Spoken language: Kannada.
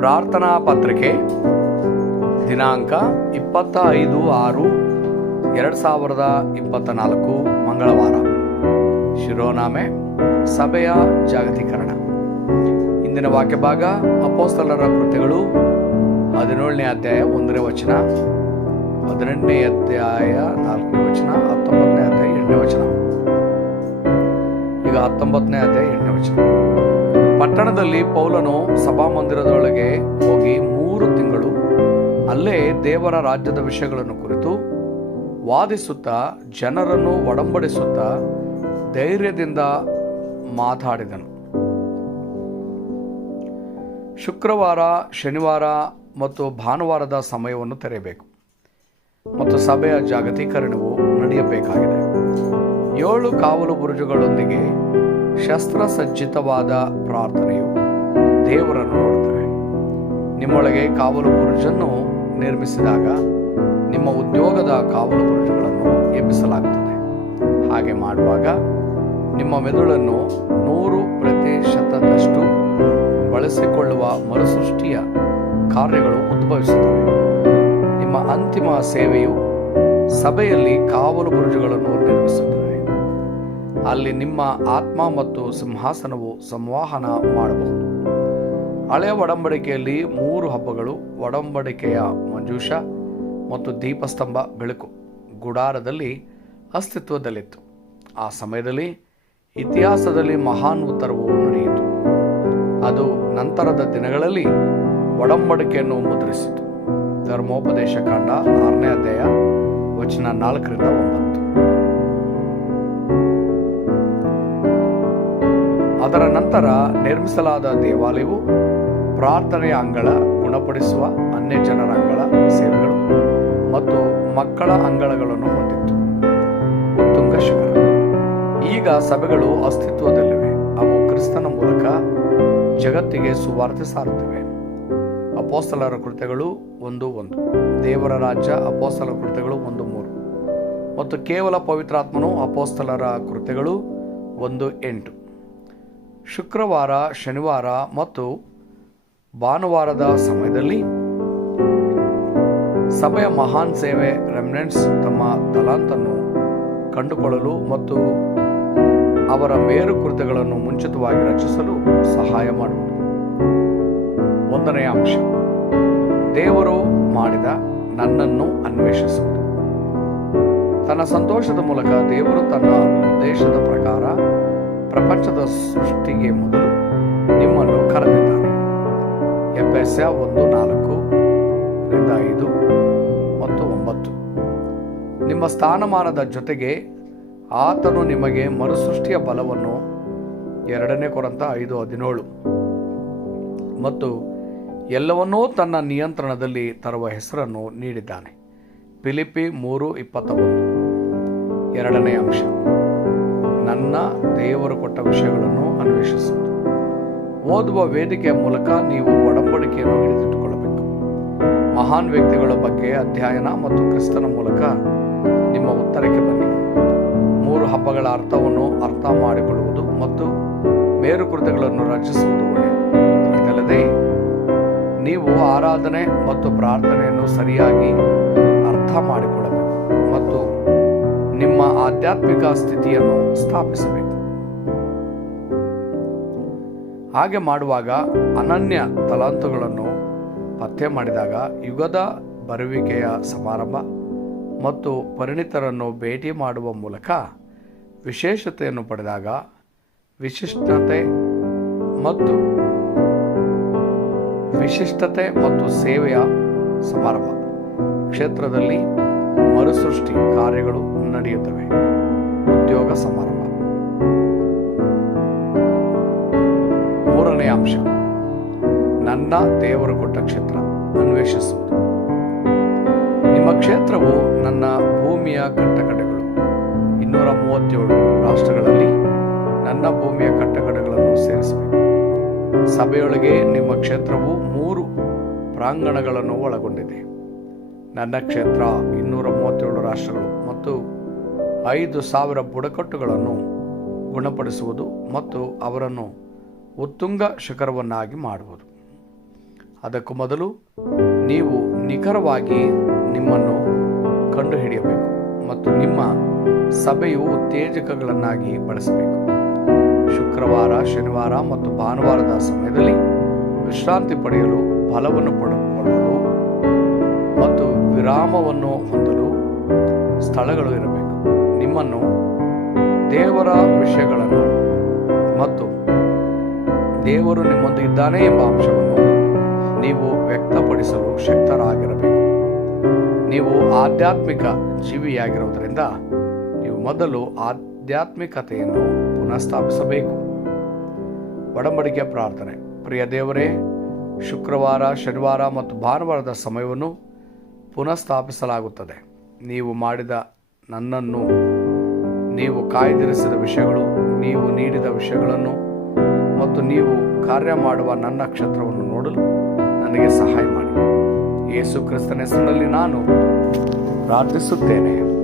ಪ್ರಾರ್ಥನಾ ಪತ್ರಿಕೆ ದಿನಾಂಕ 25/6/2024 ಮಂಗಳವಾರ. ಶಿರೋನಾಮೆ ಸಭೆಯ ಜಾಗತೀಕರಣ. ಇಂದಿನ ವಾಕ್ಯ ಭಾಗ ಅಪೊಸ್ತಲರ ಕೃತ್ಯಗಳು 17ನೇ ಅಧ್ಯಾಯ 1ನೇ ವಚನ, 18ನೇ ಅಧ್ಯಾಯ 4ನೇ ವಚನ, 19ನೇ ಅಧ್ಯಾಯ 8ನೇ ವಚನ. ಈಗ 19ನೇ ಅಧ್ಯಾಯ 8ನೇ ವಚನ. ಪಟ್ಟಣದಲ್ಲಿ ಪೌಲನು ಸಭಾಮಂದಿರದೊಳಗೆ ಹೋಗಿ 3 ತಿಂಗಳು ಅಲ್ಲೇ ದೇವರ ರಾಜ್ಯದ ವಿಷಯಗಳನ್ನು ಕುರಿತು ವಾದಿಸುತ್ತಾ ಜನರನ್ನು ಒಡಂಬಡಿಸುತ್ತಾ ಧೈರ್ಯದಿಂದ ಮಾತಾಡಿದನು. ಶುಕ್ರವಾರ, ಶನಿವಾರ ಮತ್ತು ಭಾನುವಾರದ ಸಮಯವನ್ನು ತೆರೆಯಬೇಕು ಮತ್ತು ಸಭೆಯ ಜಾಗತೀಕರಣವು ನಡೆಯಬೇಕಾಗಿದೆ. 7 ಕಾವಲು ಬುರುಜುಗಳೊಂದಿಗೆ ಶಸ್ತ್ರಸಜ್ಜಿತವಾದ ಪ್ರಾರ್ಥನೆಯು ದೇವರನ್ನು ನೋಡುತ್ತವೆ. ನಿಮ್ಮೊಳಗೆ ಕಾವಲು ಬುರುಜನ್ನು ನಿರ್ಮಿಸಿದಾಗ ನಿಮ್ಮ ಉದ್ಯೋಗದ ಕಾವಲು ಬುರುಜುಗಳನ್ನು ಎಬ್ಬಿಸಲಾಗುತ್ತದೆ. ಹಾಗೆ ಮಾಡುವಾಗ ನಿಮ್ಮ ಮೆದುಳನ್ನು 100% ಬಳಸಿಕೊಳ್ಳುವ ಮರುಸೃಷ್ಟಿಯ ಕಾರ್ಯಗಳು ಉದ್ಭವಿಸುತ್ತವೆ. ನಿಮ್ಮ ಅಂತಿಮ ಸೇವೆಯು ಸಭೆಯಲ್ಲಿ ಕಾವಲು ಬುರುಜುಗಳನ್ನು ನಿರ್ಮಿಸುತ್ತವೆ. ಅಲ್ಲಿ ನಿಮ್ಮ ಆತ್ಮ ಮತ್ತು ಸಿಂಹಾಸನವು ಸಂವಹನ ಮಾಡಬಹುದು. ಹಳೆಯ ಒಡಂಬಡಿಕೆಯಲ್ಲಿ 3 ಹಬ್ಬಗಳು, ಒಡಂಬಡಿಕೆಯ ಮಂಜೂಷ ಮತ್ತು ದೀಪಸ್ತಂಭ ಬೆಳಕು ಗುಡಾರದಲ್ಲಿ ಅಸ್ತಿತ್ವದಲ್ಲಿತ್ತು. ಆ ಸಮಯದಲ್ಲಿ ಇತಿಹಾಸದಲ್ಲಿ ಮಹಾನ್ ಉತ್ತರವು ನಡೆಯಿತು. ಅದು ನಂತರದ ದಿನಗಳಲ್ಲಿ ಒಡಂಬಡಿಕೆಯನ್ನು ಮುದ್ರಿಸಿತು. ಧರ್ಮೋಪದೇಶ ಕಾಂಡ 6ನೇ ಅಧ್ಯಾಯ ವಚನ 4-9. ಅದರ ನಂತರ ನಿರ್ಮಿಸಲಾದ ದೇವಾಲಯವು ಪ್ರಾರ್ಥನೆಯ ಅಂಗಳ, ಗುಣಪಡಿಸುವ ಅನ್ಯಜನರ ಅಂಗಳ ಸೇವೆಗಳು ಮತ್ತು ಮಕ್ಕಳ ಅಂಗಳಗಳನ್ನು ಹೊಂದಿತ್ತು. ಉತ್ತುಂಗ ಶಿಖರ. ಈಗ ಸಭೆಗಳು ಅಸ್ತಿತ್ವದಲ್ಲಿವೆ. ಅವು ಕ್ರಿಸ್ತನ ಮೂಲಕ ಜಗತ್ತಿಗೆ ಸುವಾರ್ತೆ ಸಾರುತ್ತಿವೆ. ಅಪೊಸ್ತಲರ ಕೃತ್ಯಗಳು 1:1, ದೇವರ ರಾಜ್ಯ ಅಪೊಸ್ತಲರ ಕೃತ್ಯಗಳು 1:3 ಮತ್ತು ಕೇವಲ ಪವಿತ್ರಾತ್ಮನು ಅಪೊಸ್ತಲರ ಕೃತ್ಯಗಳು 1:8. ಶುಕ್ರವಾರ, ಶನಿವಾರ ಮತ್ತು ಭಾನುವಾರದ ಸಮಯದಲ್ಲಿ ಸಭೆಯ ಮಹಾನ್ ಸೇವೆ ರೆಮ್ನೆಂಟ್ಸ್ ತಮ್ಮ ತಲಾಂತನ್ನು ಕಂಡುಕೊಳ್ಳಲು ಮತ್ತು ಅವರ ಮೇರು ಕೃತ್ಯಗಳನ್ನು ಮುಂಚಿತವಾಗಿ ರಚಿಸಲು ಸಹಾಯ ಮಾಡುವುದು. 1ನೇ ಅಂಶ, ದೇವರು ಮಾಡಿದ ನನ್ನನ್ನು ಅನ್ವೇಷಿಸುವುದು. ತನ್ನ ಸಂತೋಷದ ಮೂಲಕ ದೇವರು ತನ್ನ ಉದ್ದೇಶದ ಪ್ರಕಾರ ಪ್ರಪಂಚದ ಸೃಷ್ಟಿಗೆ ಮೊದಲು ನಿಮ್ಮನ್ನು ಕರೆದಿದ್ದಾನೆ. ಎಫೆಸಯ 1:4-5 ಮತ್ತು 9. ನಿಮ್ಮ ಸ್ಥಾನಮಾನದ ಜೊತೆಗೆ ಆತನು ನಿಮಗೆ ಮರುಸೃಷ್ಟಿಯ ಬಲವನ್ನು 2ನೇ ಕೊರಿಂಥ 5:17 ಮತ್ತು ಎಲ್ಲವನ್ನೂ ತನ್ನ ನಿಯಂತ್ರಣದಲ್ಲಿ ತರುವ ಹೆಸರನ್ನು ನೀಡಿದ್ದಾನೆ. ಫಿಲಿಪ್ಪಿ 3:21. 2ನೇ ಅಂಶ, ನನ್ನ ದೇವರು ಕೊಟ್ಟ ವಿಷಯಗಳನ್ನು ಅನ್ವೇಷಿಸುವುದು. ಓದುವ ವೇದಿಕೆಯ ಮೂಲಕ ನೀವು ಒಡಂಬಡಿಕೆಯನ್ನು ಹಿಡಿದಿಟ್ಟುಕೊಳ್ಳಬೇಕು. ಮಹಾನ್ ವ್ಯಕ್ತಿಗಳ ಬಗ್ಗೆ ಅಧ್ಯಯನ ಮತ್ತು ಕ್ರಿಸ್ತನ ಮೂಲಕ ನಿಮ್ಮ ಉತ್ತರಕ್ಕೆ ಬನ್ನಿ. 3 ಹಬ್ಬಗಳ ಅರ್ಥವನ್ನು ಅರ್ಥ ಮಾಡಿಕೊಳ್ಳುವುದು ಮತ್ತು ಮೇರುಕೃತ್ಯಗಳನ್ನು ರಚಿಸುವುದು ಒಳ್ಳೆಯದು. ಇದಲ್ಲದೆ ನೀವು ಆರಾಧನೆ ಮತ್ತು ಪ್ರಾರ್ಥನೆಯನ್ನು ಸರಿಯಾಗಿ ಅರ್ಥ ಮಾಡಿಕೊಳ್ಳಬೇಕು ಮತ್ತು ನಿಮ್ಮ ಆಧ್ಯಾತ್ಮಿಕ ಸ್ಥಿತಿಯನ್ನು ಸ್ಥಾಪಿಸಬೇಕು. ಹಾಗೆ ಮಾಡುವಾಗ ಅನನ್ಯ ತಲಾಂತುಗಳನ್ನು ಪತ್ತೆ ಮಾಡಿದಾಗ, ಯುಗದ ಬರುವಿಕೆಯ ಸಮಾರಂಭ ಮತ್ತು ಪರಿಣಿತರನ್ನು ಭೇಟಿ ಮಾಡುವ ಮೂಲಕ ವಿಶೇಷತೆಯನ್ನು ಪಡೆದಾಗ, ವಿಶಿಷ್ಟತೆ ಮತ್ತು ಸೇವೆಯ ಸಮಾರಂಭ ಕ್ಷೇತ್ರದಲ್ಲಿ ಮರುಸೃಷ್ಟಿ ಕಾರ್ಯಗಳು ನಡೆಯುತ್ತವೆ. ಉದ್ಯೋಗ ಸಮಾರಂಭ. 3ನೇ ಅಂಶ, ನನ್ನ ದೇವರು ಕೊಟ್ಟ ಕ್ಷೇತ್ರ ಅನ್ವೇಷಿಸುವುದು. ನಿಮ್ಮ ಕ್ಷೇತ್ರವು ನನ್ನ ಭೂಮಿಯ ಕಟ್ಟಕಡೆಗಳು. 237 ರಾಷ್ಟ್ರಗಳಲ್ಲಿ ನನ್ನ ಭೂಮಿಯ ಕಟ್ಟಕಡೆಗಳನ್ನು ಸೇರಿಸಬೇಕು. ಸಭೆಯೊಳಗೆ ನಿಮ್ಮ ಕ್ಷೇತ್ರವು 3 ಪ್ರಾಂಗಣಗಳನ್ನು ಒಳಗೊಂಡಿದೆ. ನನ್ನ ಕ್ಷೇತ್ರ 237 ರಾಷ್ಟ್ರಗಳು ಮತ್ತು 5,000 ಬುಡಕಟ್ಟುಗಳನ್ನು ಗುಣಪಡಿಸುವುದು ಮತ್ತು ಅವರನ್ನು ಉತ್ತುಂಗ ಶಿಖರವನ್ನಾಗಿ ಮಾಡುವುದು. ಅದಕ್ಕೂ ಮೊದಲು ನೀವು ನಿಖರವಾಗಿ ನಿಮ್ಮನ್ನು ಕಂಡುಹಿಡಿಯಬೇಕು ಮತ್ತು ನಿಮ್ಮ ಸಭೆಯು ಉತ್ತೇಜಕಗಳನ್ನಾಗಿ ಬಳಸಬೇಕು. ಶುಕ್ರವಾರ, ಶನಿವಾರ ಮತ್ತು ಭಾನುವಾರದ ಸಮಯದಲ್ಲಿ ವಿಶ್ರಾಂತಿ ಪಡೆಯಲು, ಫಲವನ್ನು ಪಡೆದುಕೊಳ್ಳಲು ಮತ್ತು ವಿರಾಮವನ್ನು ಹೊಂದಲು ಸ್ಥಳಗಳು ಇರಬೇಕು. ನಿಮ್ಮನ್ನು ದೇವರ ವಿಷಯಗಳನ್ನು ಮತ್ತು ದೇವರು ನಿಮ್ಮೊಂದಿಗಿದ್ದಾನೆ ಎಂಬ ಅಂಶವನ್ನು ನೀವು ವ್ಯಕ್ತಪಡಿಸಲು ಶಕ್ತರಾಗಿರಬೇಕು. ನೀವು ಆಧ್ಯಾತ್ಮಿಕ ಜೀವಿಯಾಗಿರುವುದರಿಂದ ನೀವು ಮೊದಲು ಆಧ್ಯಾತ್ಮಿಕತೆಯನ್ನು ಪುನಃಸ್ಥಾಪಿಸಬೇಕು. ಒಡಂಬಡಿಕೆಯ ಪ್ರಾರ್ಥನೆ. ಪ್ರಿಯ ದೇವರೇ, ಶುಕ್ರವಾರ, ಶನಿವಾರ ಮತ್ತು ಭಾನುವಾರದ ಸಮಯವನ್ನು ಪುನಃಸ್ಥಾಪಿಸಲಾಗುತ್ತದೆ. ನೀವು ಮಾಡಿದ ನನ್ನನ್ನು, ನೀವು ಕಾಯ್ದಿರಿಸಿದ ವಿಷಯಗಳು, ನೀವು ನೀಡಿದ ವಿಷಯಗಳನ್ನು ಮತ್ತು ನೀವು ಕಾರ್ಯ ಮಾಡುವ ನನ್ನ ನಕ್ಷತ್ರವನ್ನು ನೋಡಲು ನನಗೆ ಸಹಾಯ ಮಾಡಿ. ಯೇಸು ಕ್ರಿಸ್ತನ ಹೆಸರಿನಲ್ಲಿ ನಾನು ಪ್ರಾರ್ಥಿಸುತ್ತೇನೆ.